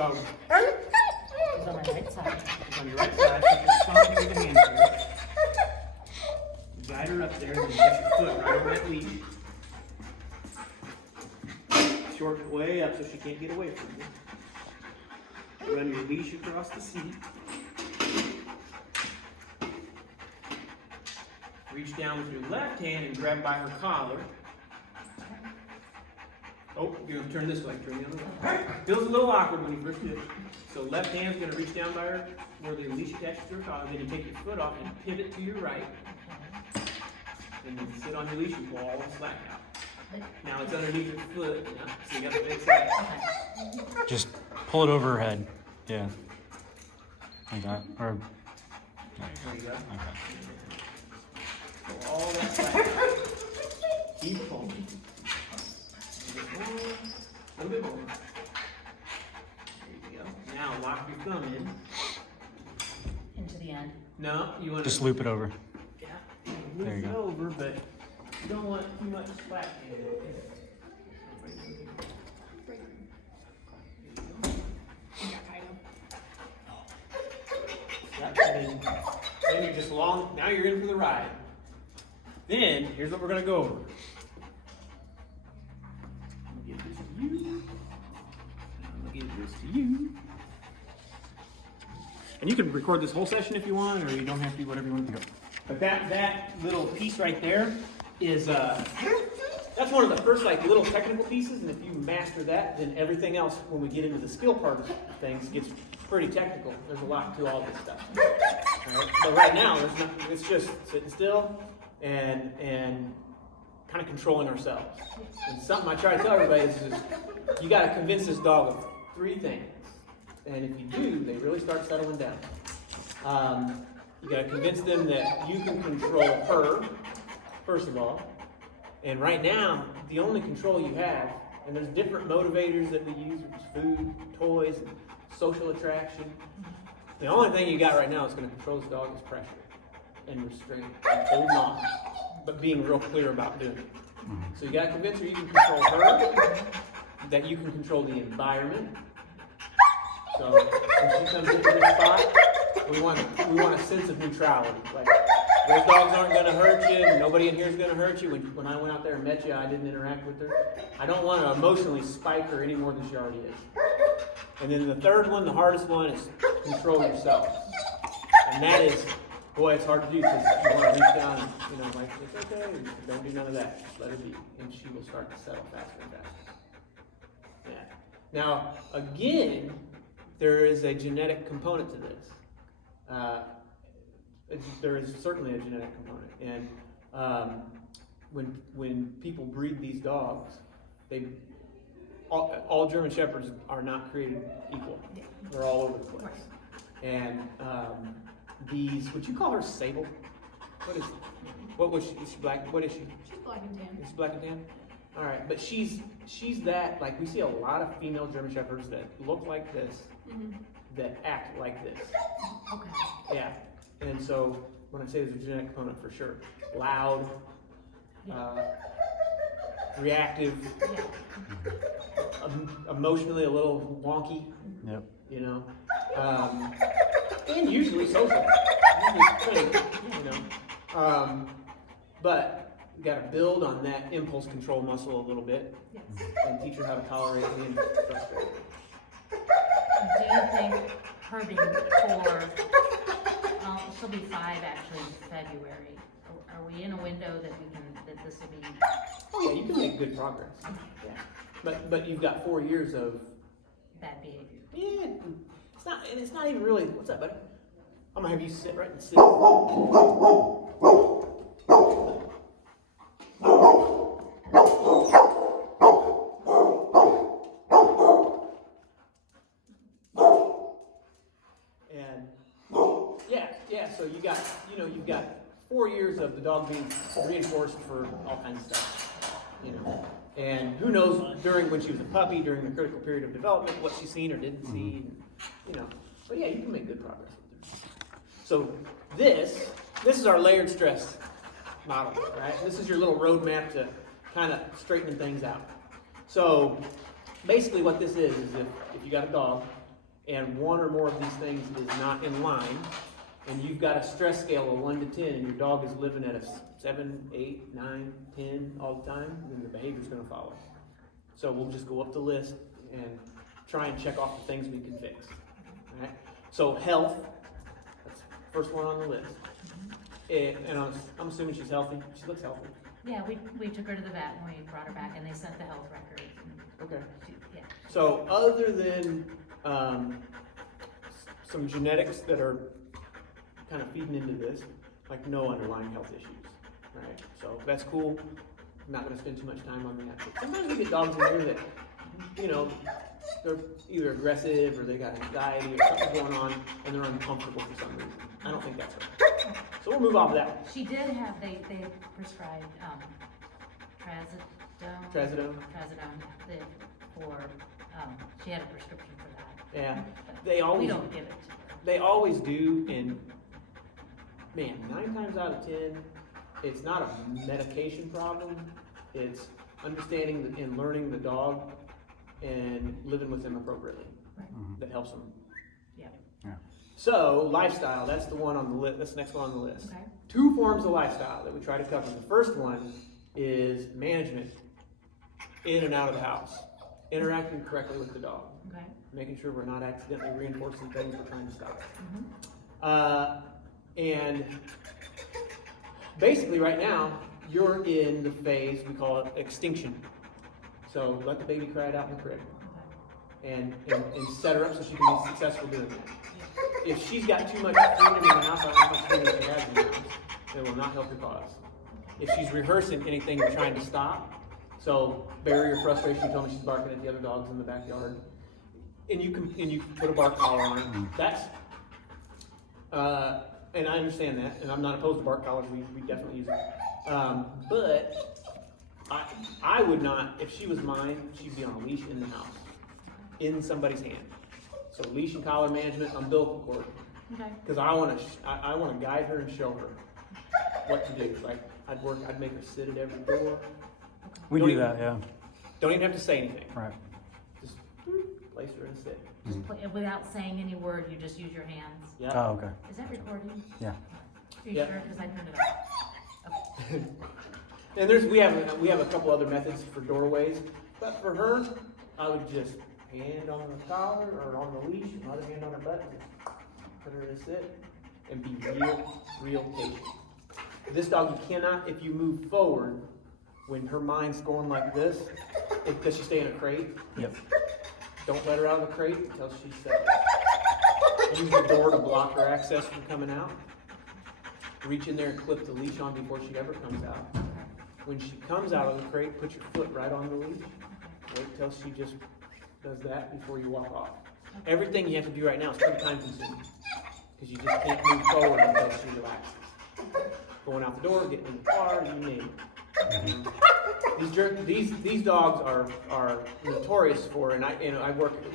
So, It's on my right side. it's on your right side, so just stomp through the hand here. Guide her up there, and then get your foot right over that leash. Shorten it way up so she can't get away from you. Run your leash across the seat. Reach down with your left hand and grab by her collar. Oh, you're gonna turn this way, turn the other way. Feels a little awkward when you first do it. So left hand's gonna reach down by her where the leash attaches to her collar, then you take your foot off and pivot to your right. And then sit on your leash and pull all the slack out. Now it's underneath your foot, so you gotta fix that. Just pull it over her head. Yeah. Like that. Or. There you go. Okay. Pull all that slack out. Keep pulling. A little bit more. There you go. Now lock your thumb in. Into the end. No, you want to Just loop it over. Yeah, There move you it go. over, but you don't want too much slack in it. Yep, and then you're just long. Now you're in for the ride. Then here's what we're gonna go over. I'm gonna give this to you. I'm gonna give this to you. And you can record this whole session if you want, or you don't have to, whatever you want to do. But that little piece right there is that's one of the first like little technical pieces, and if you master that, then everything else when we get into the skill part of things gets pretty technical. There's a lot to all this stuff. All right? But right now, it's just sitting still and kind of controlling ourselves. And something I try to tell everybody is you got to convince this dog of 3 things. And if you do, they really start settling down. You got to convince them that you can control her, first of all. And right now, the only control you have, and there's different motivators that we use, which is food, toys, and social attraction. The only thing you got right now that's going to control this dog is pressure and restraint and holding on, but being real clear about doing it. So you got to convince her you can control her, that you can control the environment. So when she comes into this spot, we want a sense of neutrality. Like those dogs aren't going to hurt you. Nobody in here is going to hurt you. When I went out there and met you, I didn't interact with her. I don't want to emotionally spike her any more than she already is. And then the third one, the hardest one, is control yourself. And that is, boy, it's hard to do because you want to reach down and, like, it's okay, don't do none of that. Just let her be. And she will start to settle faster and faster. Yeah. Now, again, there is a genetic component to this. There is certainly a genetic component. And when people breed these dogs, all German Shepherds are not created equal. They're all over the place. And these, would you call her Sable? What was she? Is she black? What is she? She's black and tan. Is she black and tan? All right, but she's that, like we see a lot of female German Shepherds that look like this, that act like this. Okay. Yeah, and so when I say there's a genetic component, for sure. Loud, reactive, emotionally a little wonky. Yep. And usually social. But you got to build on that impulse control muscle a little bit, and teach her how to tolerate being frustrated. Do you think her being 4, she'll be 5 actually in February. Are we in a window that this will be? Oh yeah, you can make good progress. Yeah, but you've got 4 years of Bad behavior. Yeah, it's not even really. What's up, buddy? I'm gonna have you sit right and sit. And so you've got 4 years of the dog being reinforced for all kinds of stuff, And who knows when she was a puppy, during the critical period of development, what she's seen or didn't see, But yeah, you can make good progress with her. So this is our layered stress model, right? This is your little roadmap to kind of straightening things out. So basically what this is if you got a dog and one or more of these things is not in line, and you've got a stress scale of 1 to 10, and your dog is living at a 7, 8, 9, 10 all the time, then the behavior's gonna follow. So we'll just go up the list and try and check off the things we can fix. All right? So health, that's the first one on the list. And I'm assuming she's healthy. She looks healthy. Yeah, we took her to the vet and we brought her back and they sent the health records. And Okay. yeah. So other than some genetics that are kind of feeding into this, like no underlying health issues, right? So that's cool. I'm not going to spend too much time on that. But sometimes we get dogs in here that, you know, they're either aggressive or they got anxiety or something going on and they're uncomfortable for some reason. I don't think that's right. So we'll move on to that. She did have, they prescribed trazodone for, she had a prescription for that. Yeah, But they always we don't give it to her. They always do, and man, 9 times out of 10, it's not a medication problem. It's understanding and learning the dog and living with them appropriately that helps them. Yeah. Yeah. So lifestyle, that's the one on the list. That's the next one on the list. Okay. 2 forms of lifestyle that we try to cover. The first one is management in and out of the house, interacting correctly with the dog, Okay. making sure we're not accidentally reinforcing things we're trying to stop. Mm-hmm. And basically right now, you're in the phase, we call it extinction. So let the baby cry it out in the crib and set her up so she can be successful doing that. If she's got too much freedom in the house, I don't know how much freedom she has in the house, it will not help your cause. If she's rehearsing anything you're trying to stop, so bury your frustration, you told me she's barking at the other dogs in the backyard, and you can put a bark collar on her. That's and I understand that, and I'm not opposed to bark collars. We definitely use it. But I would not, if she was mine, she'd be on a leash in the house, in somebody's hand. So leash and collar management, umbilical cord, Okay. because I want to guide her and show her what to do. Like I'd make her sit at every door. We Don't do even- that, yeah. Don't even have to say anything. Right. Just place her and sit. Just without saying any word, you just use your hands. Yeah. Oh, okay. Is that recording? Yeah. Are you Yeah. sure? Because I turned it off. Okay. And we have a couple other methods for doorways, but for her, I would just hand on the collar or on the leash, and other hand on her butt, just put her to sit, and be real patient. This dog, you cannot, if you move forward, when her mind's going like this, does she stay in a crate? Yep. Don't let her out of the crate until she's set. Use the door to block her access from coming out. Reach in there and clip the leash on before she ever comes out. When she comes out of the crate, put your foot right on the leash. Wait till she just does that before you walk off. Everything you have to do right now is pretty time consuming because you just can't move forward until she relaxes. Going out the door, getting in the car, you name it. These dogs are notorious for, and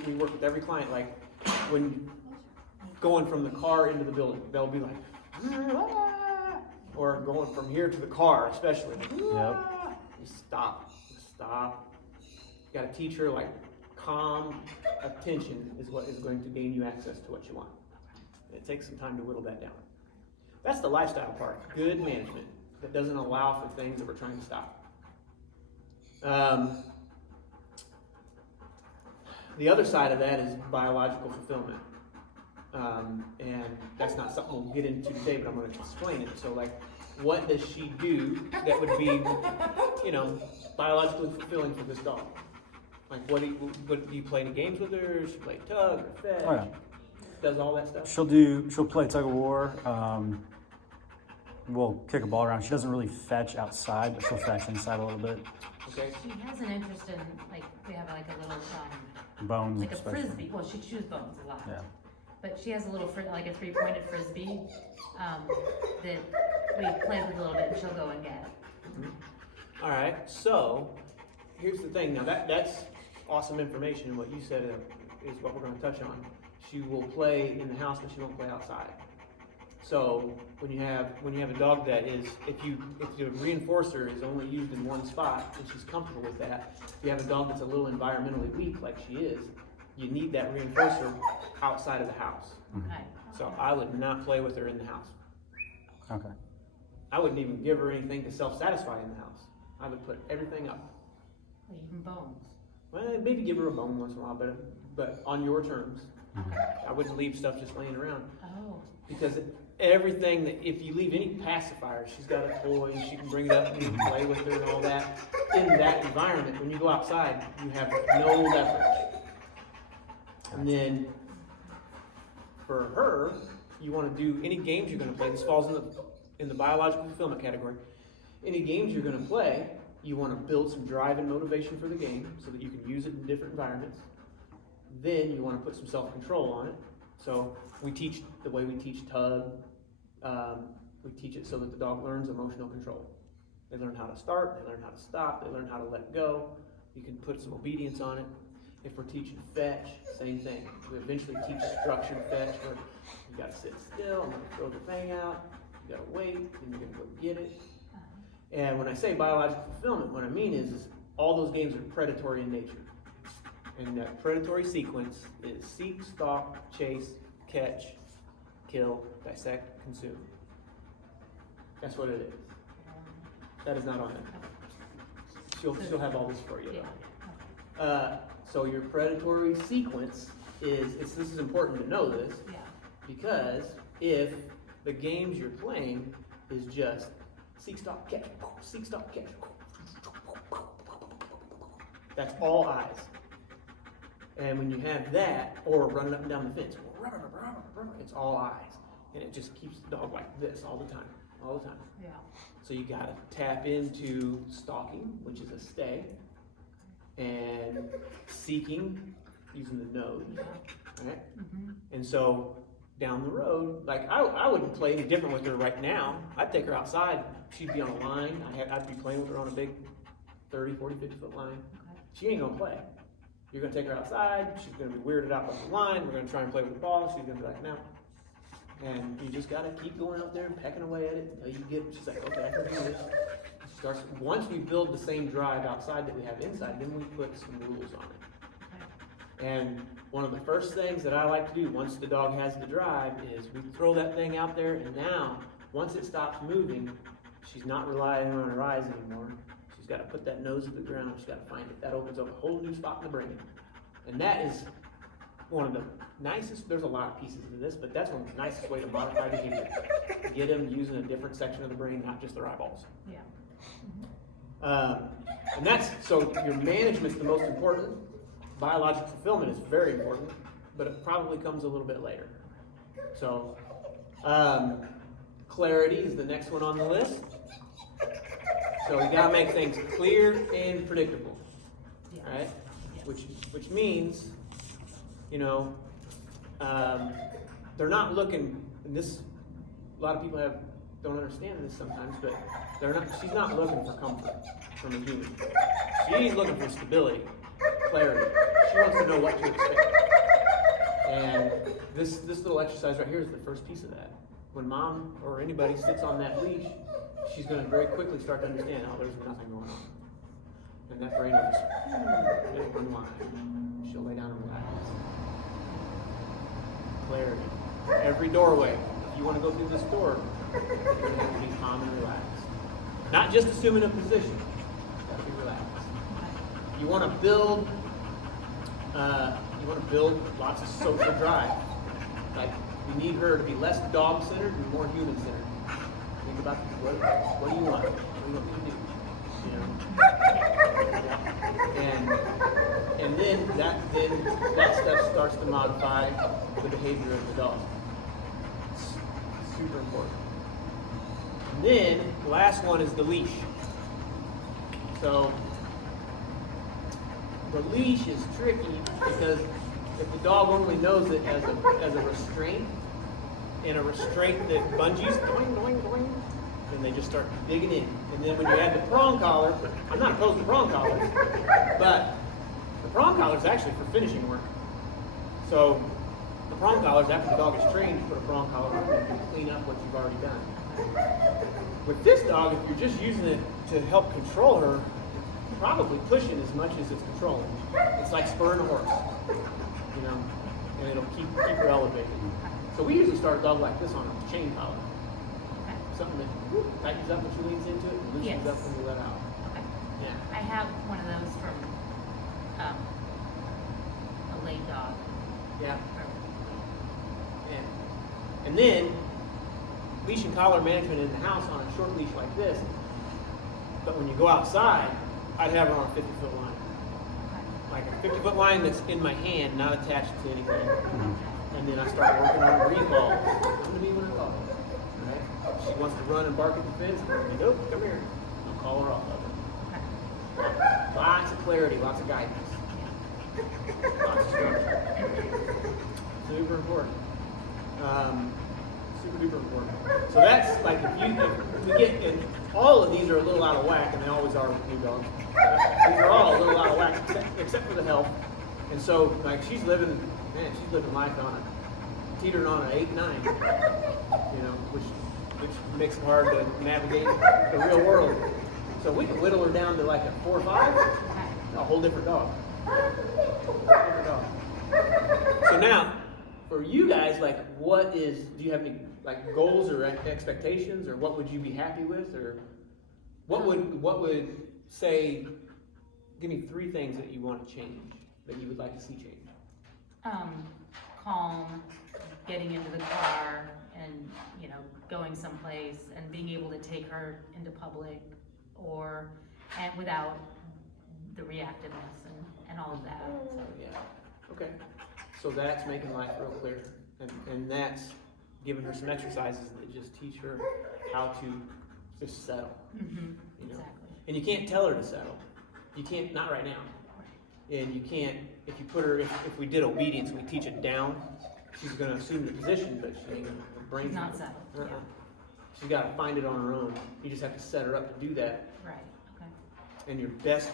we work with every client, like when going from the car into the building, they'll be like, or going from here to the car, especially. Yep. You stop. You gotta teach her like calm attention is what is going to gain you access to what you want. It takes some time to whittle that down. That's the lifestyle part. Good management that doesn't allow for things that we're trying to stop. The other side of that is biological fulfillment. And that's not something we'll get into today, but I'm going to explain it. So, like, what does she do that would be, biologically fulfilling for this dog? Like, what do you play any games with her? Does she play tug or fetch? Oh, yeah. Does all that stuff? She'll play tug of war. We'll kick a ball around. She doesn't really fetch outside, but she'll fetch inside a little bit. Okay. She has an interest in, like, we have like a little, Bones, like a especially. frisbee. Well, she chews bones a lot. Yeah. But she has a little, like a 3-pointed frisbee that we play with a little bit and she'll go and get. All right. So, here's the thing. Now, that's awesome information, and what you said is what we're going to touch on. She will play in the house, but she won't play outside. So when you have a dog that is, if the reinforcer is only used in one spot and she's comfortable with that, if you have a dog that's a little environmentally weak like she is, you need that reinforcer outside of the house. Okay. So I would not play with her in the house. Okay. I wouldn't even give her anything to self-satisfy in the house. I would put everything up. Even bones. Well, maybe give her a bone once in a while, but on your terms. I wouldn't leave stuff just laying around. Oh, Because everything that, if you leave any pacifier, she's got a toy, she can bring it up and you can play with her and all that. In that environment, when you go outside, you have no leverage. And then, for her, you want to do any games you're going to play. This falls in the biological fulfillment category. Any games you're going to play, you want to build some drive and motivation for the game so that you can use it in different environments. Then you want to put some self-control on it. So we teach the way we teach tug. We teach it so that the dog learns emotional control. They learn how to start, they learn how to stop, they learn how to let go. You can put some obedience on it. If we're teaching fetch, same thing. We eventually teach structured fetch where you gotta sit still, I'm gonna throw the thing out, you gotta wait, then you're gonna go get it. And when I say biological fulfillment, what I mean is all those games are predatory in nature. And that predatory sequence is seek, stalk, chase, catch, kill, dissect, consume. That's what it is. That is not on it. She'll have all this for you. yeah. So your predatory sequence this is important to know this, Yeah. because if the games you're playing is just seek, stalk, catch, that's all eyes. And when you have that, or running up and down the fence, it's all eyes. And it just keeps the dog like this all the time. Yeah. So you gotta tap into stalking, which is a stay, and seeking, using the nose, right? Mm-hmm. And so down the road, like I wouldn't play any different with her right now. I'd take her outside, she'd be on a line, I'd be playing with her on a big 30, 40, 50 foot line. Okay. She ain't gonna play. You're gonna take her outside, she's gonna be weirded out by the line, we're gonna try and play with the ball, she's gonna be like, no. And you just gotta keep going up there and pecking away at it until you get, she's like, okay, I can do this. She starts, once we build the same drive outside that we have inside, then we put some rules on it. Okay. And one of the first things that I like to do once the dog has the drive is we throw that thing out there, and now, once it stops moving, she's not relying on her eyes anymore. She's got to put that nose to the ground, she's got to find it. That opens up a whole new spot in the brain. And that is one of the nicest, there's a lot of pieces to this, but that's one of the nicest way to modify behavior. Get them using a different section of the brain, not just their eyeballs. Yeah. And that's, so your management's the most important. Biological fulfillment is very important, but it probably comes a little bit later. So, clarity is the next one on the list. So we gotta make things clear and predictable, Yeah. right? Yeah. Which means, you know, they're not looking, and this, a lot of people don't understand this sometimes, but she's not looking for comfort from a human. She's looking for stability, clarity. She wants to know what to expect. And this little exercise right here is the first piece of that. When mom or anybody sits on that leash, she's going to very quickly start to understand, oh, there's nothing going on. And that brain will just unwind. She'll lay down and relax. Clarity. Every doorway, if you want to go through this door, you're going to have to be calm and relaxed. Not just assuming a position. You got to be relaxed. You want to build lots of social drive. Like, you need her to be less dog-centered and more human-centered. Think about what do you want? What do you want me to do? You know? And then that stuff starts to modify the behavior of the dog. It's super important. And then the last one is the leash. So the leash is tricky because if the dog only knows it as a restraint, and a restraint that bungees, doing, then they just start digging in. And then when you add the prong collar, I'm not opposed to prong collars, but the prong collar is actually for finishing work. So the prong collars, after the dog is trained, you put a prong collar on and you clean up what you've already done. With this dog, if you're just using it to help control her, you're probably pushing as much as it's controlling. It's like spurring a horse. So we usually start a dog like this on a chain collar. Okay. Something that tightens up when she leans into it and loosens Yes. up when you let out. Okay. Yeah. I have one of those from, a late dog. Yeah. Or- And then leash and collar management in the house on a short leash like this. But when you go outside, I'd have her on a 50-foot line. Like a 50-foot line that's in my hand, not attached to anything. And then I start working on her recall. I'm gonna be with her dog. Right? She wants to run and bark at the fence. I'm gonna go, come here. I'll call her off of it. Okay. Lots of clarity, lots of guidance, lots of structure. Super important. Super duper important. So that's like if we get, and all of these are a little out of whack, and they always are with new dogs. These are all a little out of whack, except for the health. And so, like, she's living life on teetering on an 8-9, you know, which makes it hard to navigate the real world. So we can whittle her down to like a 4 or 5, a whole different dog. So now, for you guys, like, do you have any like goals or expectations, or what would you be happy with, or what would say? Give me 3 things that you want to change, that you would like to see change. Calm, getting into the car and, you know, going someplace and being able to take her into public and without the reactiveness and all of that. So, Yeah. Okay. So that's making life real clear, and that's giving her some exercises that just teach her how to just settle. You know? exactly. And you can't tell her to settle. You can't, not right now. And you can't, if you put her, if we did obedience, we teach it down, she's going to assume the position, but she ain't, her brain's She's not settled. Uh-uh. Yeah. She's got to find it on her own. You just have to set her up to do that. Right. Okay. And your best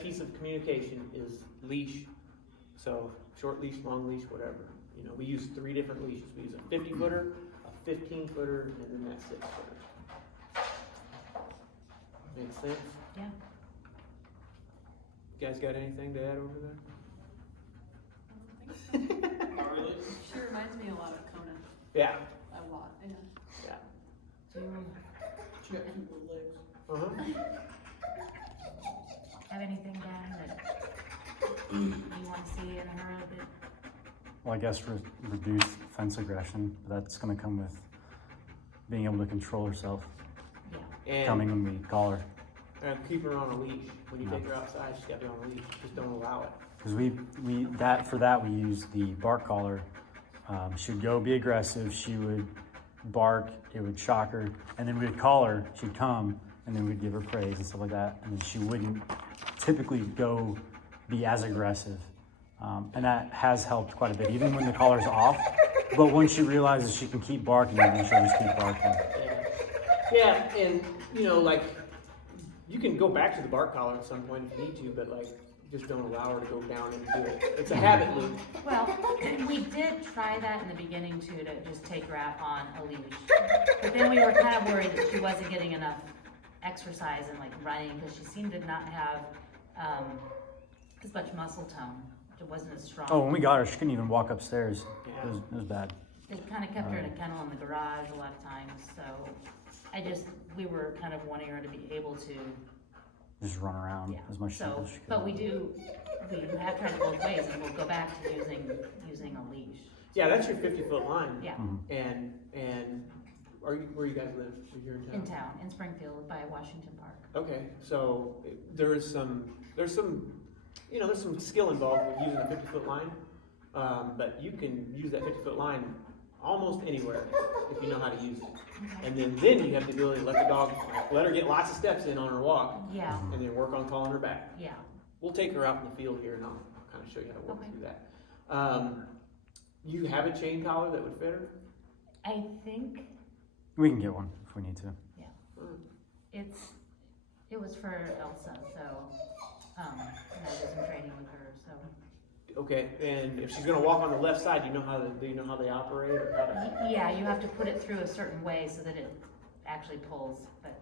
piece of communication is leash. So short leash, long leash, whatever. You know, we use 3 different leashes. We use a 50-footer, a 15-footer, and then that 6-footer. Makes sense? Yeah. You guys got anything to add over there? She reminds me a lot of Kona. Yeah. A lot, yeah. Yeah. Do you She got cute little legs. Uh-huh. have anything, Dan, that you want to see in her a bit? Well, I guess reduce fence aggression. That's going to come with being able to control herself, Yeah. And coming when we call her. keep her on a leash. When you take her outside, she's got to be on a leash. Just don't allow it. Because we use the bark collar. She would go be aggressive. She would bark. It would shock her, and then we'd call her. She'd come, and then we'd give her praise and stuff like that. And then she wouldn't typically go be as aggressive, and that has helped quite a bit, even when the collar's off. But once she realizes she can keep barking, then she'll just keep barking. Yeah, and you know, like, you can go back to the bark collar at some point if you need to, but like, just don't allow her to go down and do it. It's a habit loop. Well, we did try that in the beginning too, to just take her out on a leash. But then we were kind of worried that she wasn't getting enough exercise and like running, because she seemed to not have as much muscle tone. It wasn't as strong. Oh, when we got her, she couldn't even walk upstairs. Yeah. It was bad. They kind of kept her in a kennel in the garage a lot of times, so we were kind of wanting her to be able to, Just run around yeah. as much So, as she could. but we have tried it both ways, and we'll go back to using a leash. Yeah, that's your 50-foot line. Yeah, And where you guys live? You're in town? in town, in Springfield by Washington Park. Okay, so there's some skill involved with using a 50-foot line, but you can use that 50-foot line almost anywhere if you know how to use it. Okay. And then you have the ability to let her get lots of steps in on her walk, Yeah, and then work on calling her back. yeah. We'll take her out in the field here, and I'll kind of show you how to work Okay. through that. You have a chain collar that would fit her? I think We can get one if we need to. it was for Elsa, so, and I was in training with her, so. Okay, and if she's gonna walk on the left side, do you know how they operate, or how to? Yeah, you have to put it through a certain way so that it actually pulls, but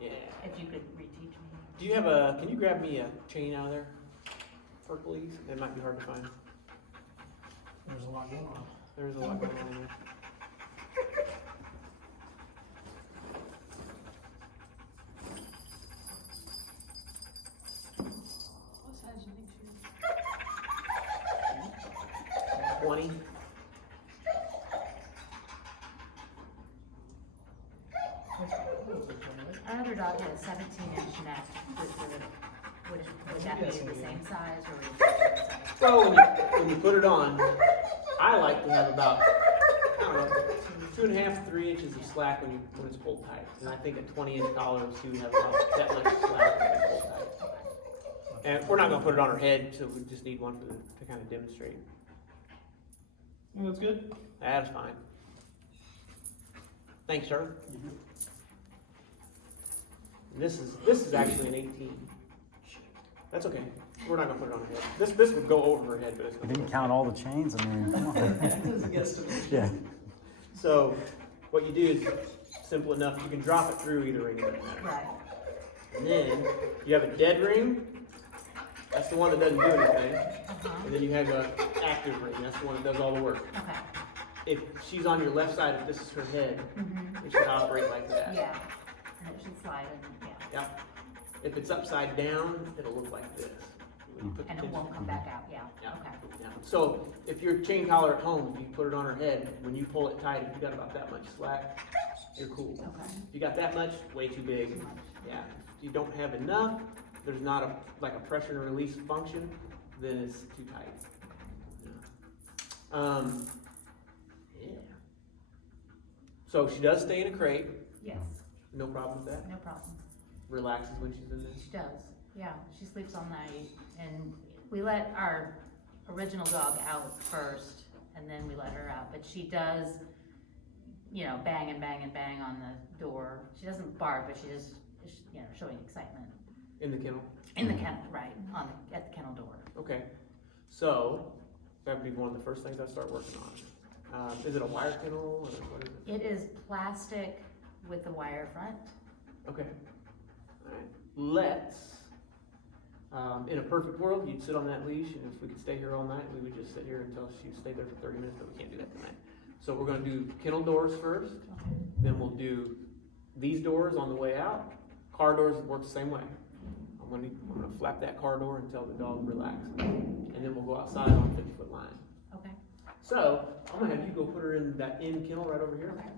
Yeah. if you could reteach me. Do you have can you grab me a chain out of there? Please? It might be hard to find. There's a lot going on. There's a lot going on there. What size do you think she is? 20. Our other dog had a 17-inch neck. Would that be the same size or would it be different size? So when you put it on, I like to have about, I don't know, 2.5, 3 inches of slack when it's pulled tight. And I think a 20-inch collar, she would have about that much slack when it's pulled tight. And we're not gonna put it on her head, so we just need one to kind of demonstrate. That's good. That's fine. Thanks, sir. This is actually an 18. That's okay. We're not gonna put it on her head. This would go over her head, but it's I gonna didn't count all the chains. I mean, come on. That's a guesstimate. Yeah. So what you do is simple enough. You can drop it through either ring. It doesn't matter. Right. And then you have a dead ring. That's the one that doesn't do anything. And then you have a active ring. That's the one that does all the work. Okay. If she's on your left side, if this is her head, it should operate like that. Yeah. And it should slide and, yeah. Yep. If it's upside down, it'll look like this. When you put the And it tension- won't come back out, yeah. Yeah. Okay. Yeah. So if your chain collar at home, if you put it on her head, when you pull it tight, if you got about that much slack, you're cool. Okay. If you got that much, way too big. Too much. Yeah. If you don't have enough, there's not a pressure and release function, then it's too tight. Yeah. Yeah. So she does stay in a crate. Yes, No problem with that. no problem. Relaxes when she's in there. She does, yeah. She sleeps all night and we let our original dog out first and then we let her out. But she does, you know, bang and bang and bang on the door. She doesn't bark, but she just, is, you know, showing excitement. In the kennel. In the kennel, right, at the kennel door. Okay. So that would be one of the first things I start working on. Is it a wire kennel or what is it? It is plastic with the wire front. Okay. Alright. Let's, in a perfect world, you'd sit on that leash, and if we could stay here all night, we would just sit here until she stayed there for 30 minutes, but we can't do that tonight. So we're gonna do kennel doors first, then we'll do these doors on the way out. Car doors work the same way. I'm gonna flap that car door until the dog relaxes, and then we'll go outside on a 50-foot line. Okay. So, I'm gonna have you go put her in that in kennel right over here. Okay.